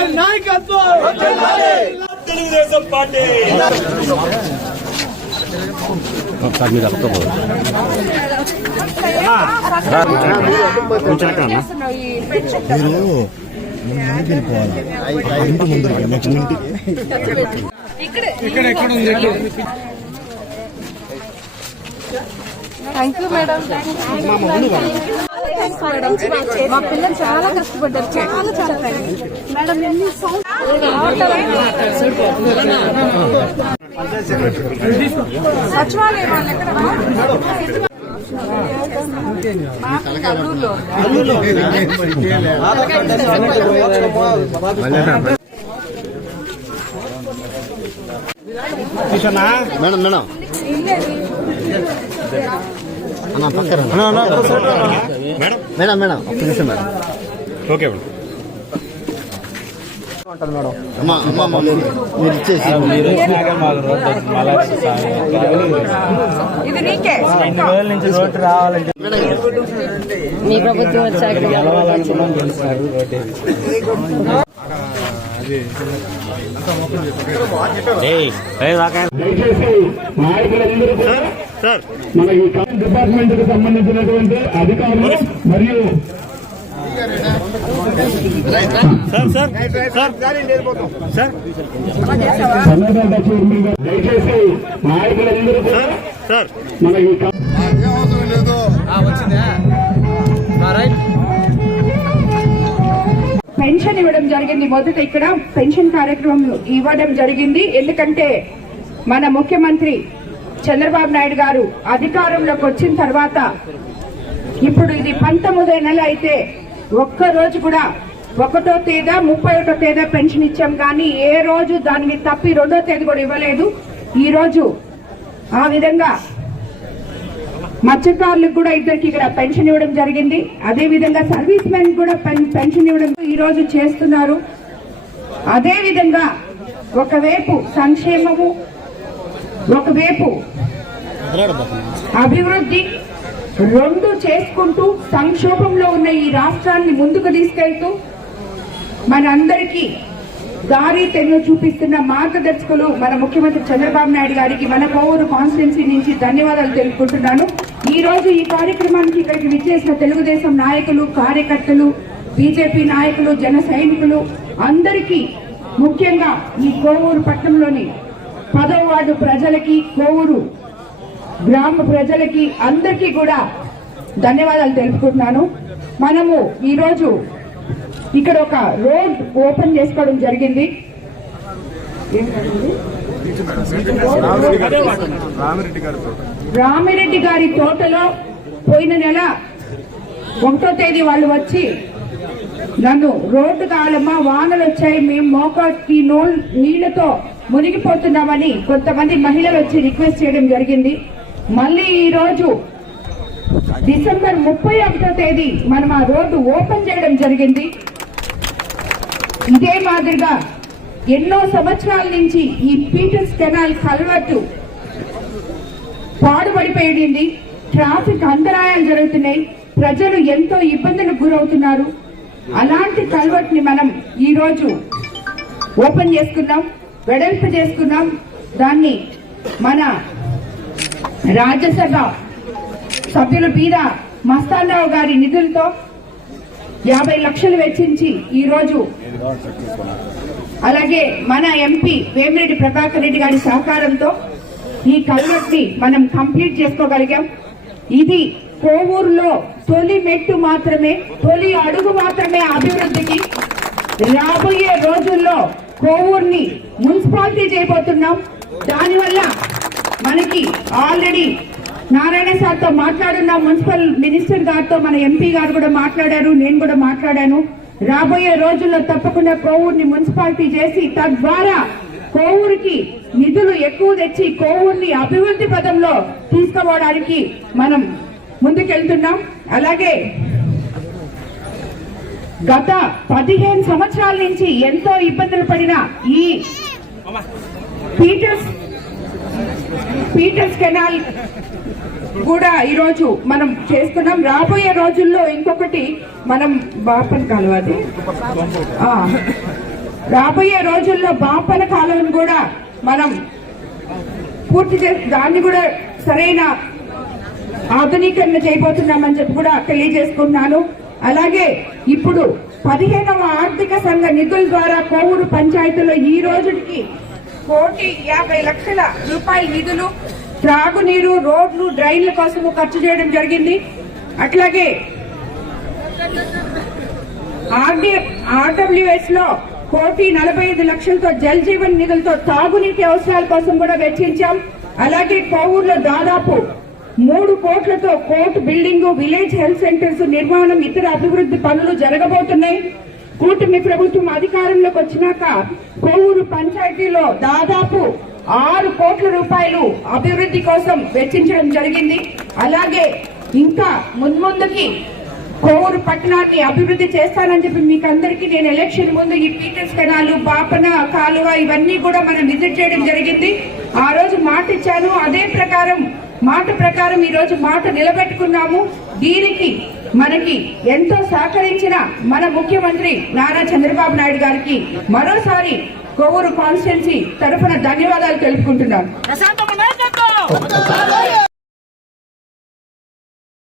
గారి నాయకత్వం! Telugu Desam party! Thank you madam మా పిల్లలు చాలా కష్టపడ్డారు. చాలా చాలా మేడం ఎన్ని సచివాలయం వాళ్ళు ఎక్కడ కర్నూలులో మేడం మేడం మేడం? మేడం ఒక్క నిమిషం మేడం. Okay madam. అమ్మా అమ్మా అమ్మా మీరు ఇచ్చేసి. ఇది నీకే. మేడం మీ ప్రభుత్వం వచ్చాక దయచేసి నాయకులందరూ కూడా మన ఈ డిపార్ట్మెంట్కు సంబంధించినటువంటి అధికారులు మరియు దయచేసి నాయకులందరూ మన ఈ పెన్షన్ ఇవ్వడం జరిగింది. మొదట ఇక్కడ పెన్షన్ కార్యక్రమం ఇవ్వడం జరిగింది. ఎందుకంటే మన ముఖ్యమంత్రి చంద్రబాబు నాయుడు గారు అధికారంలోకి వచ్చిన తర్వాత ఇప్పుడు ఇది పంతొమ్మిదో నెల అయితే ఒక్క రోజు కూడా ఒకటో తేదా ముప్పై ఒకటో తేదా పెన్షన్ ఇచ్చాం కానీ ఏ రోజు దానికి తప్పి రెండో తేదీ కూడా ఇవ్వలేదు. ఈ రోజు ఆ విధంగా మత్స్యకారులకు కూడా ఇద్దరికి ఇక్కడ పెన్షన్ ఇవ్వడం జరిగింది. అదే విధంగా సర్వీస్ మెన్ కూడా పెన్- పెన్షన్ ఇవ్వడం ఈ రోజు చేస్తున్నారు. అదే విధంగా ఒకవైపు సంక్షేమము ఒకవైపు అభివృద్ధి రెండు చేసుకుంటూ సంక్షోభంలో ఉన్న ఈ రాష్ట్రాన్ని ముందుకు తీసుకెళ్తూ మనందరికీ దారి తెన్ను చూపిస్తున్న మార్గదర్శకులు మన ముఖ్యమంత్రి చంద్రబాబు నాయుడు గారికి మన కోవూరు కాన్స్టిట్యున్సీ నుంచి ధన్యవాదాలు తెలుపుకుంటున్నాను. ఈ రోజు ఈ కార్యక్రమానికి ఇక్కడికి విచ్చేసిన తెలుగుదేశం నాయకులు కార్యకర్తలు బీజేపీ నాయకులు జన సైనికులు అందరికీ ముఖ్యంగా ఈ కోవూరు పట్టణంలోని పదవ వార్డు ప్రజలకి కోవూరు గ్రామ ప్రజలకి అందరికీ కూడా ధన్యవాదాలు తెలుపుకుంటున్నాను. మనము ఈరోజు ఇక్కడ ఒక రోడ్ ఓపెన్ చేసుకోవడం జరిగింది. రామిరెడ్డి గారి తోటలో పోయిన నెల ఒకటో తేదీ వాళ్ళు వచ్చి నన్ను రోడ్డు కాలమ్మా వానలు వచ్చాయి. మేము మోకాటి నోల్ నీళ్ళతో మునిగిపోతున్నామని కొంతమంది మహిళలు వచ్చి రిక్వెస్ట్ చేయడం జరిగింది. మళ్ళీ ఈ రోజు డిసెంబర్ ముప్పై ఒకటో తేదీ మనం ఆ రోడ్డు ఓపెన్ చేయడం జరిగింది. ఇదే మాదిరిగా ఎన్నో సంవత్సరాల నుంచి ఈ పీటర్స్ కెనాల్ కల్వర్టు పాడుపడిపోయింది. ట్రాఫిక్ అంతరాయాలు జరుగుతున్నాయి. ప్రజలు ఎంతో ఇబ్బందులకు గురవుతున్నారు. అలాంటి కల్వర్ట్ని మనం ఈరోజు ఓపెన్ చేసుకున్నాం వెడల్పు చేసుకున్నాం. దాన్ని మన రాజ్యసభ సభ్యుల మీద మస్తానరావు గారి నిధులతో యాభై లక్షలు వెచ్చించి ఈరోజు అలాగే మన ఎంపీ వేమిరెడ్డి ప్రభాకర్ రెడ్డి గారి సహకారంతో ఈ కల్వర్ట్ని మనం కంప్లీట్ చేసుకోగలిగాం. ఇది కోవూరులో తొలి మెట్టు మాత్రమే తొలి అడుగు మాత్రమే అభివృద్ధికి రాబోయే రోజుల్లో కోవూరుని మున్సిపాలిటీ చేయబోతున్నాం. దానివల్ల మనకి ఆల్రెడీ నారాయణ సార్తో మాట్లాడున్న మున్సిపల్ మినిస్టర్ గారితో మన ఎంపీ గారు కూడా మాట్లాడారు నేను కూడా మాట్లాడాను. రాబోయే రోజుల్లో తప్పకుండా కోవూరుని మున్సిపాలిటీ చేసి తద్వారా కోవూరుకి నిధులు ఎక్కువ తెచ్చి కోవూరుని అభివృద్ధి పదంలో తీసుకోవడానికి మనం ముందుకెళ్తున్నాం. అలాగే గత పదిహేను సంవత్సరాల నుంచి ఎంతో ఇబ్బందులు పడిన ఈ పీటర్స్ పీటర్స్ కెనాల్ కూడా ఈరోజు మనం చేస్తున్నాం. రాబోయే రోజుల్లో ఇంకొకటి మనం బాపన కాలువ అది. రాబోయే రోజుల్లో బాపన కాలువను కూడా మనం పూర్తి చేసి దాన్ని కూడా సరైన ఆధునీకరణ చేయబోతున్నామని చెప్పి కూడా తెలియజేసుకుంటున్నాను. అలాగే ఇప్పుడు పదిహేనవ ఆర్థిక సంఘ నిధుల ద్వారా కోవూరు పంచాయతీలో ఈ రోజుకి కోటి యాభై లక్షల రూపాయల నిధులు త్రాగునీరు రోడ్లు డ్రైన్ల కోసం ఖర్చు చేయడం జరిగింది. అట్లాగే ఆర్డబ్ల్యూఎస్లో కోటి నలభై ఐదు లక్షలతో జల్ జీవన్ నిధులతో తాగునీటి అవసరాల కోసం కూడా వెచ్చించాం. అలాగే కోవూరులో దాదాపు మూడు కోట్లతో court building village health centres నిర్మాణం ఇతర అభివృద్ధి పనులు జరగబోతున్నాయి. కూటమి ప్రభుత్వం అధికారంలోకి వచ్చినాక కోవూరు పంచాయతీలో దాదాపు ఆరు కోట్ల రూపాయలు అభివృద్ధి కోసం వెచ్చించడం జరిగింది. అలాగే ఇంకా మున్ముందుకి కోవూరు పట్టణాన్ని అభివృద్ధి చేస్తానని చెప్పి మీకు అందరికీ నేను ఎలక్షన్ ముందు ఈ పీటర్స్ కెనాలు బాపన కాలువ ఇవన్నీ కూడా మనం విజిట్ చేయడం జరిగింది. ఆ రోజు మాట ఇచ్చాను అదే ప్రకారం మాట ప్రకారం ఈ రోజు మాట నిలబెట్టుకున్నాము. దీనికి మనకి ఎంతో సహకరించిన మన ముఖ్యమంత్రి నారా చంద్రబాబు నాయుడు గారికి మరోసారి కొవ్వూరు కాన్స్టిట్యున్సీ తరఫున ధన్యవాదాలు తెలుపుకుంటున్నాను